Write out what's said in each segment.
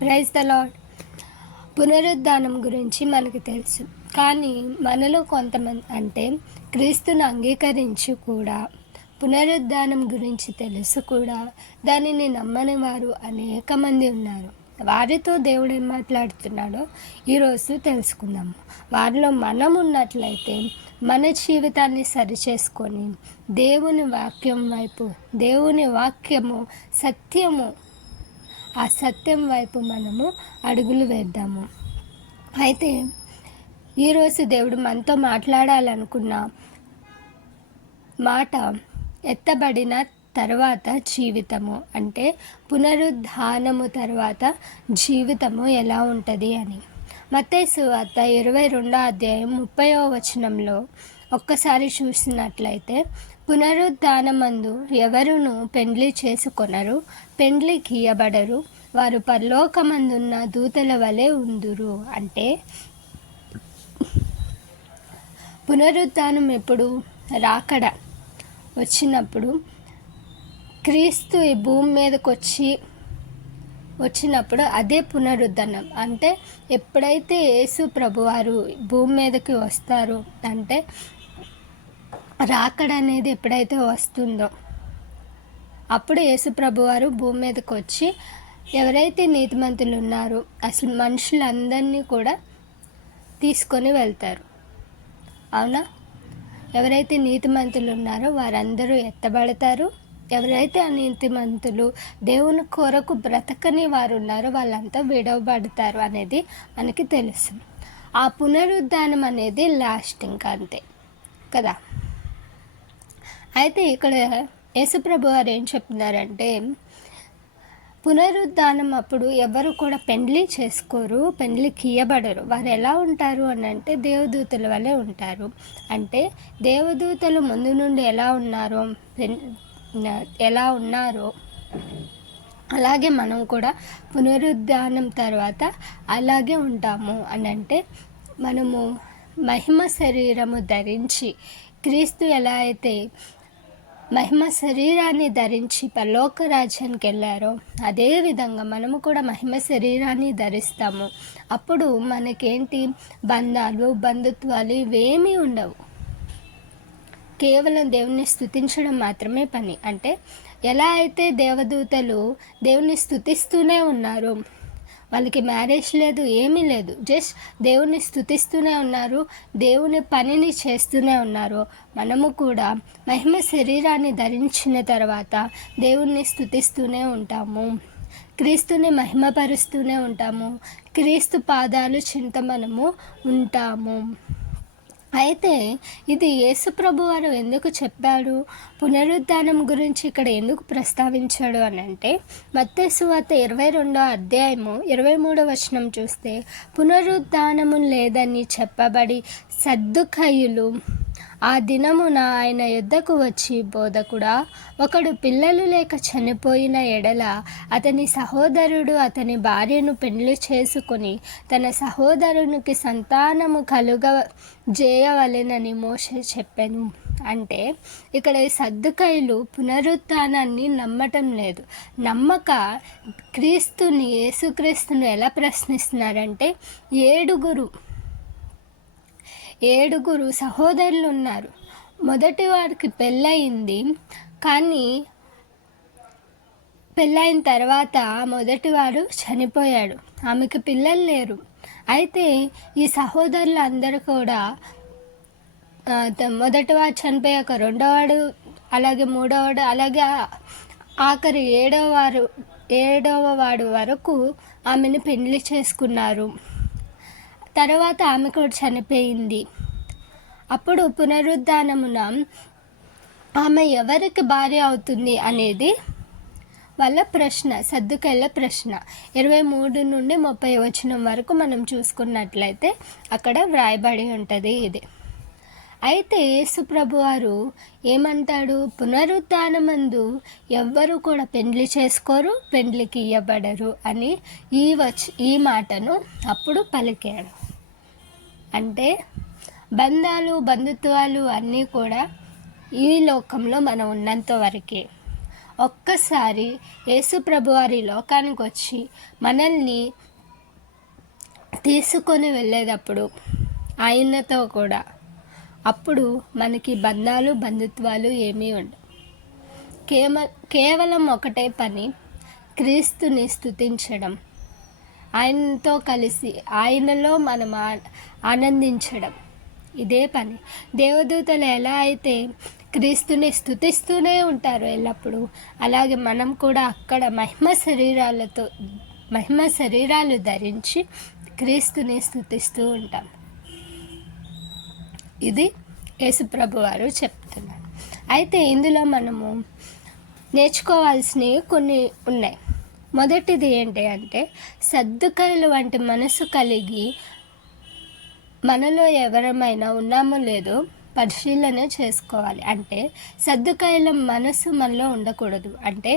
Praise the lord పునరుద్ధానం గురించి మనకు తెలుసు. కానీ మనలో కొంతమంది అంటే క్రీస్తును అంగీకరించి కూడా పునరుద్ధానం గురించి తెలుసు కూడా. దానిని నమ్మని వారు అనేక మంది ఉన్నారు. వారితో దేవుడు ఏం మాట్లాడుతున్నాడో ఈరోజు తెలుసుకుందాము వారిలో మనం ఉన్నట్లయితే మన జీవితాన్ని సరిచేసుకొని దేవుని వాక్యం వైపు దేవుని వాక్యము సత్యము ఆ సత్యం వైపు మనము అడుగులు వేద్దాము. అయితే ఈరోజు దేవుడు మనతో మాట్లాడాలనుకున్న మాట ఎత్తబడిన తర్వాత జీవితము అంటే పునరుద్ధానము తర్వాత జీవితము ఎలా ఉంటుంది అని. మతేసు వార్త ఇరవై రెండో అధ్యాయం ముప్పైవ వచనంలో ఒక్కసారి చూసినట్లయితే పునరుద్ధానమందు ఎవరును పెండ్లి చేసుకొనరు పెండ్లి గీయబడరు వారు పరలోకమందున్న దూతల వలె ఉందురు అంటే పునరుద్ధానం ఎప్పుడు రాకడ వచ్చినప్పుడు క్రీస్తు ఈ భూమి మీదకి వచ్చి వచ్చినప్పుడు అదే పునరుద్ధరణం అంటే ఎప్పుడైతే యేసు ప్రభువారు భూమి మీదకి వస్తారు అంటే రాకడ అనేది ఎప్పుడైతే వస్తుందో అప్పుడు యేసుప్రభు వారు భూమి మీదకి వచ్చి ఎవరైతే నీతిమంతులు ఉన్నారో అసలు మనుషులందరినీ కూడా తీసుకొని వెళ్తారు. అవునా? ఎవరైతే నీతిమంతులు ఉన్నారో వారందరూ ఎత్తబడతారు. ఎవరైతే నీతిమంతులు దేవుని కొరకు బ్రతకని వారు ఉన్నారో వాళ్ళంతా విడవబడతారు అనేది మనకి తెలుసు. ఆ పునరుద్ధానం అనేది లాస్టింగ్ అంతే కదా? అయితే ఇక్కడ యేసుప్రభు వారు ఏం చెప్తున్నారంటే పునరుద్ధానం అప్పుడు ఎవరు కూడా పెండ్లి చేసుకోరు పెండ్లికి ఇయ్యబడరు వారు ఎలా ఉంటారు అని అంటే దేవదూతల వలె ఉంటారు. అంటే దేవదూతలు ముందు నుండి ఎలా ఉన్నారో ఎలా ఉన్నారో అలాగే మనం కూడా పునరుద్ధానం తర్వాత అలాగే ఉంటాము అని అంటే మనము మహిమ శరీరము ధరించి క్రీస్తు ఎలా అయితే మహిమ శరీరాన్ని ధరించి పరలోక రాజ్యానికి వెళ్ళారో అదేవిధంగా మనము కూడా మహిమ శరీరాన్ని ధరిస్తాము. అప్పుడు మనకేంటి? బంధాలు బంధుత్వాలు ఇవేమీ ఉండవు. కేవలం దేవుణ్ణి స్థుతించడం మాత్రమే పని. అంటే ఎలా అయితే దేవదూతలు దేవుణ్ణి స్థుతిస్తూనే ఉన్నారు వాళ్ళకి మ్యారేజ్ లేదు ఏమీ లేదు. జస్ట్ దేవుణ్ణి స్థుతిస్తూనే ఉన్నారు దేవుని పనిని చేస్తూనే ఉన్నారు. మనము కూడా మహిమ శరీరాన్ని ధరించిన తర్వాత దేవుణ్ణి స్థుతిస్తూనే ఉంటాము. క్రీస్తుని మహిమపరుస్తూనే ఉంటాము. క్రీస్తు పాదాలు చింత మనము ఉంటాము. అయితే ఇది యేసుప్రభు వారు ఎందుకు చెప్పాడు? పునరుద్ధానం గురించి ఇక్కడ ఎందుకు ప్రస్తావించాడు అని అంటే మత్తేసువార్త ఇరవై రెండో అధ్యాయము ఇరవై మూడో వచనం చూస్తే పునరుద్ధానము లేదని చెప్పబడి సర్దుకయ్యులు ఆ దినమున ఆయన యుద్ధకు వచ్చి బోధకుడా ఒకడు పిల్లలు లేక చనిపోయిన ఎడల అతని సహోదరుడు అతని భార్యను పెళ్ళి చేసుకుని తన సహోదరునికి సంతానము కలుగ చేయవలెనని మోసే చెప్పాను. అంటే ఇక్కడ ఈ సర్దుకైలు పునరుత్నాన్ని నమ్మటం లేదు. నమ్మక క్రీస్తుని యేసుక్రీస్తుని ఎలా ప్రశ్నిస్తున్నారంటే ఏడుగురు ఏడుగురు సహోదరులు ఉన్నారు మొదటి వారికి పెళ్ళయింది. కానీ పెళ్ళైన తర్వాత మొదటివాడు చనిపోయాడు. ఆమెకు పిల్లలు లేరు. అయితే ఈ సహోదరులు అందరూ కూడా మొదటివాడు చనిపోయాక రెండోవాడు అలాగే మూడోవాడు అలాగే ఆఖరి ఏడవ వారు ఏడవ వాడు వరకు ఆమెను పెళ్ళి చేసుకున్నారు. తర్వాత ఆమె కూడా చనిపోయింది. అప్పుడు పునరుద్ధానమున ఆమె ఎవరికి భార్య అవుతుంది అనేది వాళ్ళ ప్రశ్న సర్దుకెళ్ళ ప్రశ్న. ఇరవై మూడు నుండి ముప్పై వచనం వరకు మనం చూసుకున్నట్లయితే అక్కడ వ్రాయబడి ఉంటుంది ఇది. అయితే యేసుప్రభు వారు ఏమంటాడు? పునరుద్ధానమందు ఎవ్వరు కూడా పెండ్లి చేసుకోరు పెండ్లికి ఇవ్వబడరు అని ఈ వచ్ ఈ మాటను అప్పుడు పలికాడు. అంటే బంధాలు బంధుత్వాలు అన్నీ కూడా ఈ లోకంలో మనం ఉన్నంత వరకే. ఒక్కసారి యేసుప్రభు ప్రభువారి లోకానికి వచ్చి మనల్ని తీసుకొని వెళ్ళేటప్పుడు ఆయనతో కూడా అప్పుడు మనకి బంధాలు బంధుత్వాలు ఏమీ ఉండవు. కేమ కేవలం ఒకటే పని క్రీస్తుని స్థుతించడం ఆయనతో కలిసి ఆయనలో మనం ఆనందించడం. ఇదే పని. దేవదూతలు ఎలా అయితే క్రీస్తుని స్థుతిస్తూనే ఉంటారు ఎల్లప్పుడూ అలాగే మనం కూడా అక్కడ మహిమ శరీరాలతో మహిమ శరీరాలు ధరించి క్రీస్తుని స్థుతిస్తూ ఉంటాం. ఇది యేసుప్రభు వారు చెప్తున్నారు. అయితే ఇందులో మనము నేర్చుకోవాల్సినవి కొన్ని ఉన్నాయి. మొదటిది ఏంటి అంటే సర్దుకలు వంటి మనసు కలిగి మనలో ఎవరమైనా ఉన్నామో లేదో పరిశీలన చేసుకోవాలి. అంటే సర్దుకాయల మనసు మనలో ఉండకూడదు. అంటే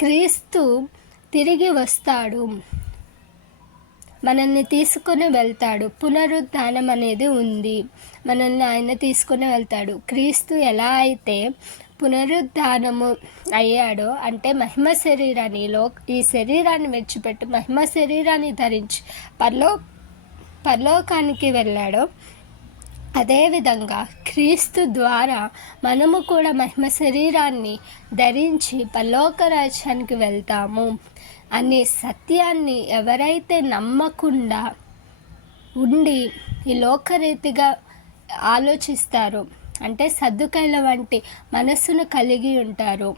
క్రీస్తు తిరిగి వస్తాడు. మనల్ని తీసుకొని వెళ్తాడు. పునరుద్ధానం అనేది ఉంది. మనల్ని ఆయన తీసుకొని వెళ్తాడు. క్రీస్తు ఎలా అయితే పునరుద్ధానము అయ్యాడో అంటే మహిమ శరీరాన్ని లో ఈ శరీరాన్ని విడిచిపెట్టి మహిమ శరీరాన్ని ధరించి పరలో పరలోకానికి వెళ్ళాడో అదేవిధంగా క్రీస్తు ద్వారా మనము కూడా మహిమ శరీరాన్ని ధరించి పరలోక రాజ్యానికి వెళ్తాము అనే సత్యాన్ని ఎవరైతే నమ్మకుండా ఉండి ఈ లోకరీతిగా ఆలోచిస్తారో అంటే సర్దుకాయల వంటి మనస్సును కలిగి ఉంటారు.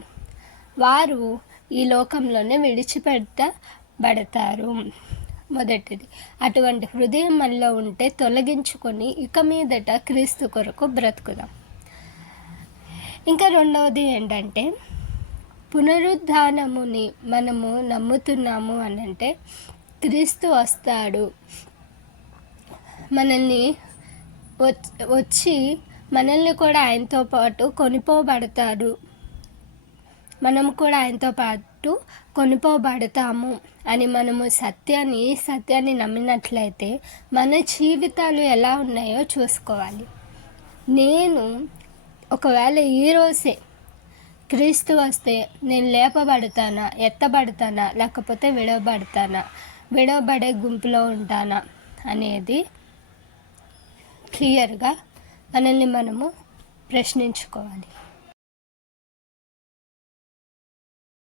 వారు ఈ లోకంలోనే విడిచిపెట్టబడతారు. మొదటిది అటువంటి హృదయం మనలో ఉంటే తొలగించుకొని ఇక మీదట క్రీస్తు కొరకు బ్రతుకుదాం. ఇంకా రెండవది ఏంటంటే పునరుద్ధానముని మనము నమ్ముతున్నాము అని అంటే క్రీస్తు వస్తాడు. మనల్ని వచ్చి మనల్ని కూడా ఆయనతో పాటు కొనిపోబడతాడు. మనం కూడా ఆయనతో పాటు కొనిపోబడతాము అని మనము సత్యాన్ని ఈ సత్యాన్ని నమ్మినట్లయితే మన జీవితాలు ఎలా ఉన్నాయో చూసుకోవాలి. నేను ఒకవేళ ఈరోజే క్రీస్తు వస్తే నేను లేపబడతానా ఎత్తబడతానా లేకపోతే విడవబడతానా విడవబడే గుంపులో ఉంటానా అనేది క్లియర్గా మనల్ని మనము ప్రశ్నించుకోవాలి.